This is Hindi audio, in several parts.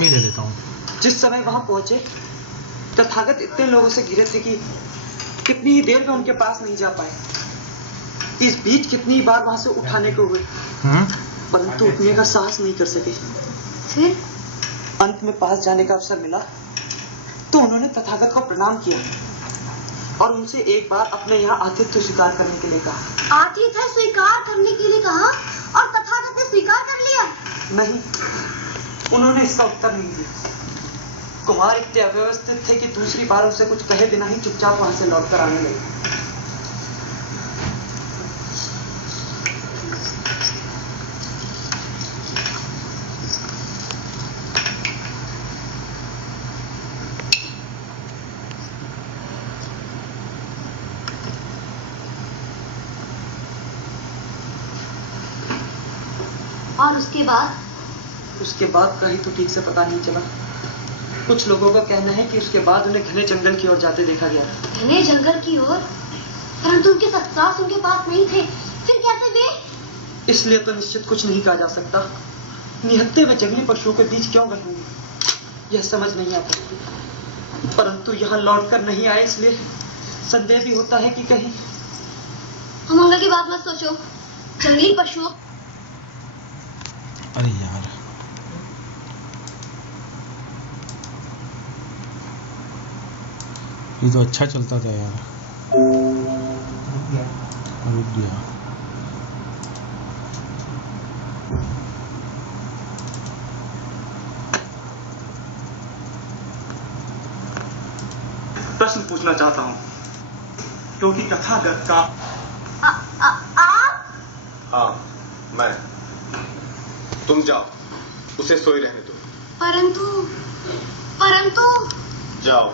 नाम ही ले लेता हूँ। जिस समय वहां पहुंचे तथागत इतने लोगों से घिरे थे कि कितनी ही देर में उनके पास नहीं जा पाए। इस बीच कितनी बार वहां से उठाने को हुए, परंतु उठने का साहस नहीं कर सके। फिर अंत में पास जाने का अवसर मिला तो उन्होंने तथागत को प्रणाम किया और उनसे एक बार अपने यहाँ आतिथ्य स्वीकार करने के लिए कहा। आतिथ्य स्वीकार करने के लिए कहा और तथागत ने स्वीकार कर लिया? नहीं, उन्होंने इसका उत्तर नहीं दिया। कुमार इतने अव्यवस्थित थे कि दूसरी बार उनसे कुछ कहे बिना ही चुपचाप वहां से लौटकर आने लगे। और उसके बाद? उसके बाद का ही तो ठीक से पता नहीं चला। कुछ लोगों का कहना है कि उसके बाद उन्हें घने जंगल की ओर जाते देखा गया। घने जंगल की ओर? परंतु उनके ससुराल उनके पास नहीं थे, फिर कैसे वे? इसलिए तो निश्चित कुछ नहीं कहा जा सकता। निहत्थे व जंगली पशुओं के बीच क्यों गए होंगे, यह समझ नहीं आता। परंतु यहाँ लौटकर नहीं आए, इसलिए संदेह भी होता है कि कहीं। अमंगल की बात मत सोचो। जंगली पशुओं। अरे यार, ये तो अच्छा चलता था यार। रुक गया। प्रश्न पूछना चाहता हूं, क्योंकि तथागत का हाँ, मैं। तुम जाओ, उसे सोई रहने दो। परंतु जाओ।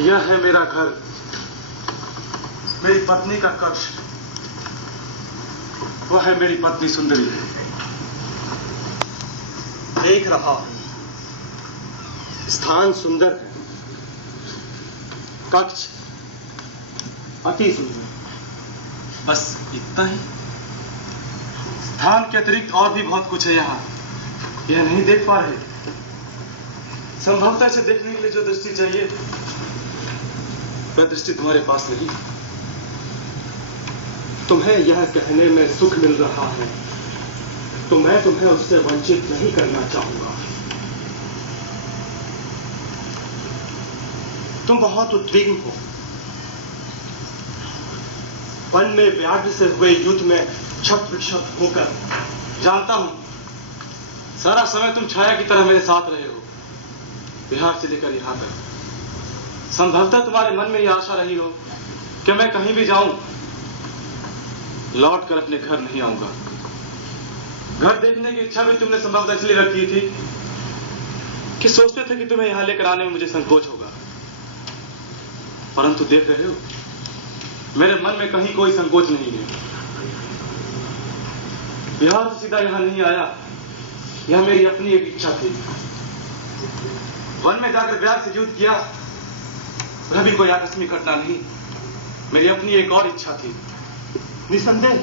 यह है मेरा घर, मेरी पत्नी का कक्ष। वह है मेरी पत्नी सुंदरी। देख रहा हूं, स्थान सुंदर है, कक्ष अति सुंदर। बस इतना ही? स्थान के अतिरिक्त और भी बहुत कुछ है यहाँ, यह नहीं देख पा रहे। संभवतः इसे देखने के लिए जो दृष्टि चाहिए वह दृष्टि तुम्हारे पास नहीं। तुम्हें यह कहने में सुख मिल रहा है तो मैं तुम्हें उससे वंचित नहीं करना चाहूंगा। तुम बहुत उद्विग्न हो। वन में व्याघ्र से हुए युद्ध में छत विक्षत होकर। जानता हूं, सारा समय तुम छाया की तरह मेरे साथ रहे हो, बिहार से लेकर यहां तक। संभवतः तुम्हारे मन में यह आशा रही हो कि मैं कहीं भी जाऊं, लौट कर अपने घर नहीं आऊंगा। घर देखने की इच्छा भी तुमने संभवतः इसलिए रखी थी कि सोचते थे कि तुम्हें यहां लेकर आने में मुझे संकोच होगा। परंतु देख रहे हो, मेरे मन में कहीं कोई संकोच नहीं है। बिहार से सीधा यहां नहीं आया, यह मेरी अपनी एक इच्छा थी। वन में जाकर व्याघ्र से युद्ध किया, वह भी कोई आकस्मिक घटना नहीं, मेरी अपनी एक और इच्छा थी। निसंदेह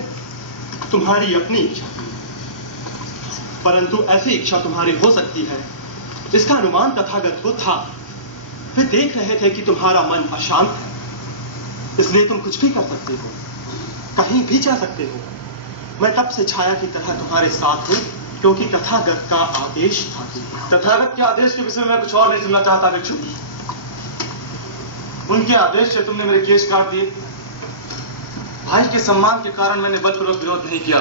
तुम्हारी अपनी इच्छा थी, परंतु ऐसी इच्छा तुम्हारी हो सकती है जिसका अनुमान तथागत को था। वे देख रहे थे कि तुम्हारा मन अशांत है, इसलिए तुम कुछ भी कर सकते हो, कहीं भी जा सकते हो। मैं तब से छाया की तरह तुम्हारे साथ हूं, क्योंकि तथागत का आदेश था। तथागत के आदेश के विषय में मैं कुछ और नहीं सुनना चाहता भिक्षु। उनके आदेश से तुमने मेरे केस काट दिए। भाई के सम्मान के कारण मैंने बलपूर्वक विरोध नहीं किया।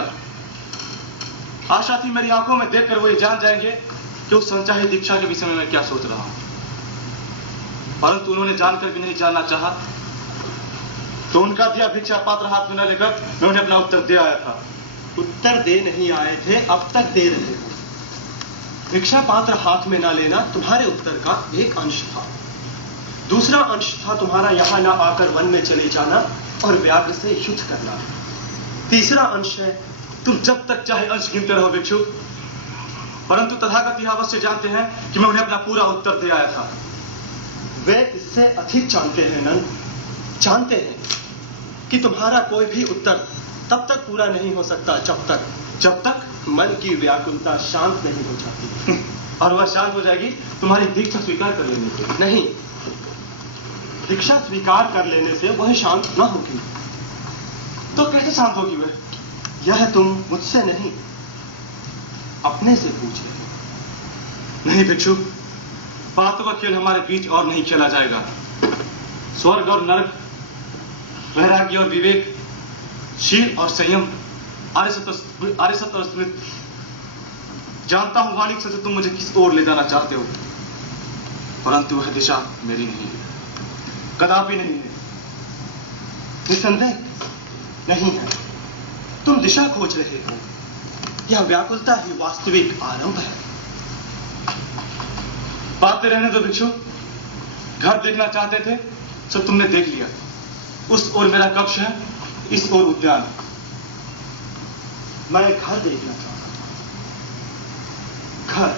आशा थी मेरी आंखों में देखकर वो ये जान जाएंगे कि उस संचाही दीक्षा के विषय में मैं क्या सोच रहा हूं। परंतु उन्होंने जानकर भी नहीं जानना चाहा तो उनका दिया भिक्षा पात्र हाथ में न लेकर मैं उन्हें अपना उत्तर दे आया था। उत्तर दे नहीं आए थे, अब तक दे रहे हो। भिक्षा पात्र हाथ में ना लेना तुम्हारे उत्तर का एक अंश था। दूसरा अंश था तुम्हारा यहां ना आकर वन में चले जाना और व्याघ्र से युद्ध करना। तीसरा अंश है तुम जब तक चाहे अंश गिनते रहो भिक्षु, परंतु तथागत यह अवश्य जानते हैं कि मैं उन्हें अपना पूरा उत्तर दे आया था। वे इससे अधिक जानते हैं नंद, जानते हैं कि तुम्हारा कोई भी उत्तर तब तक पूरा नहीं हो सकता जब तक मन की व्याकुलता शांत नहीं हो जाती। और वह शांत हो जाएगी तुम्हारी दीक्षा स्वीकार कर लेने से। नहीं, दीक्षा स्वीकार कर लेने से वह शांत न होगी। तो कैसे शांत होगी वह? यह तुम मुझसे नहीं, अपने से पूछ रहे हो। नहीं भिक्षु, बातों का खेल हमारे बीच और नहीं खेला जाएगा। स्वर्ग और नरक, वैराग्य और विवेक, शील और संयम, आर्य सत्य और स्मृति, जानता हूं वाणी से तुम मुझे किस ओर ले जाना चाहते हो, परंतु वह दिशा मेरी नहीं है, कदापि नहीं है। निसंदेह नहीं है। तुम दिशा खोज रहे हो। यह व्याकुलता ही वास्तविक आरंभ है। बातें रहने दो भिक्षु। घर देखना चाहते थे, सब तुमने देख लिया। उस ओर मेरा कक्ष है, इस ओर उद्यान। मैं घर देखना चाहता हूं। घर,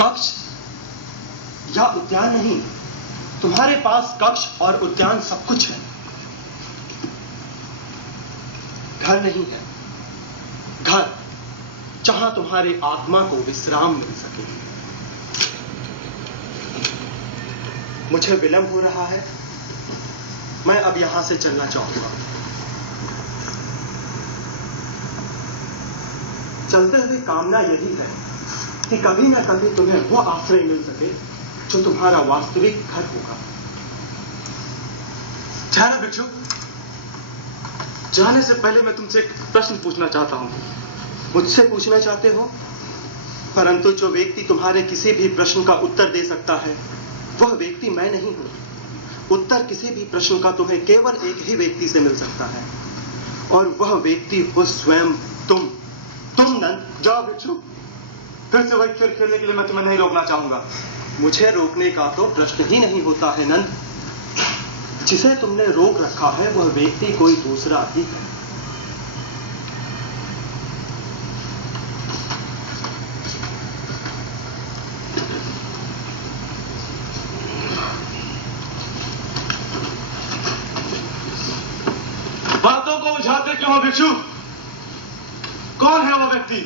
कक्ष या उद्यान नहीं। तुम्हारे पास कक्ष और उद्यान सब कुछ है, घर नहीं है। घर जहां तुम्हारी आत्मा को विश्राम मिल सके। मुझे विलंब हो रहा है, मैं अब यहां से चलना चाहूंगा। चलते हुए कामना यही है कि कभी न कभी तुम्हें वो आश्रय मिल सके जो तुम्हारा वास्तविक घर होगा। ठहरो भिक्षु, जाने से पहले मैं तुमसे एक प्रश्न पूछना चाहता हूं। मुझसे पूछना चाहते हो? परंतु जो व्यक्ति तुम्हारे किसी भी प्रश्न का उत्तर दे सकता है वह व्यक्ति मैं नहीं हूं। उत्तर किसी भी प्रश्न का तुम्हें केवल एक ही व्यक्ति से मिल सकता है, और वह व्यक्ति हो स्वयं तुम नंद। जाओ भिक्षु, फिर से वही खेल खेलने के लिए मैं तुम्हें नहीं रोकना चाहूंगा। मुझे रोकने का तो प्रश्न ही नहीं होता है नंद। जिसे तुमने रोक रखा है वह व्यक्ति कोई दूसरा ही है। बातों को उलझाते क्यों हो भिक्षु? कौन है वह व्यक्ति?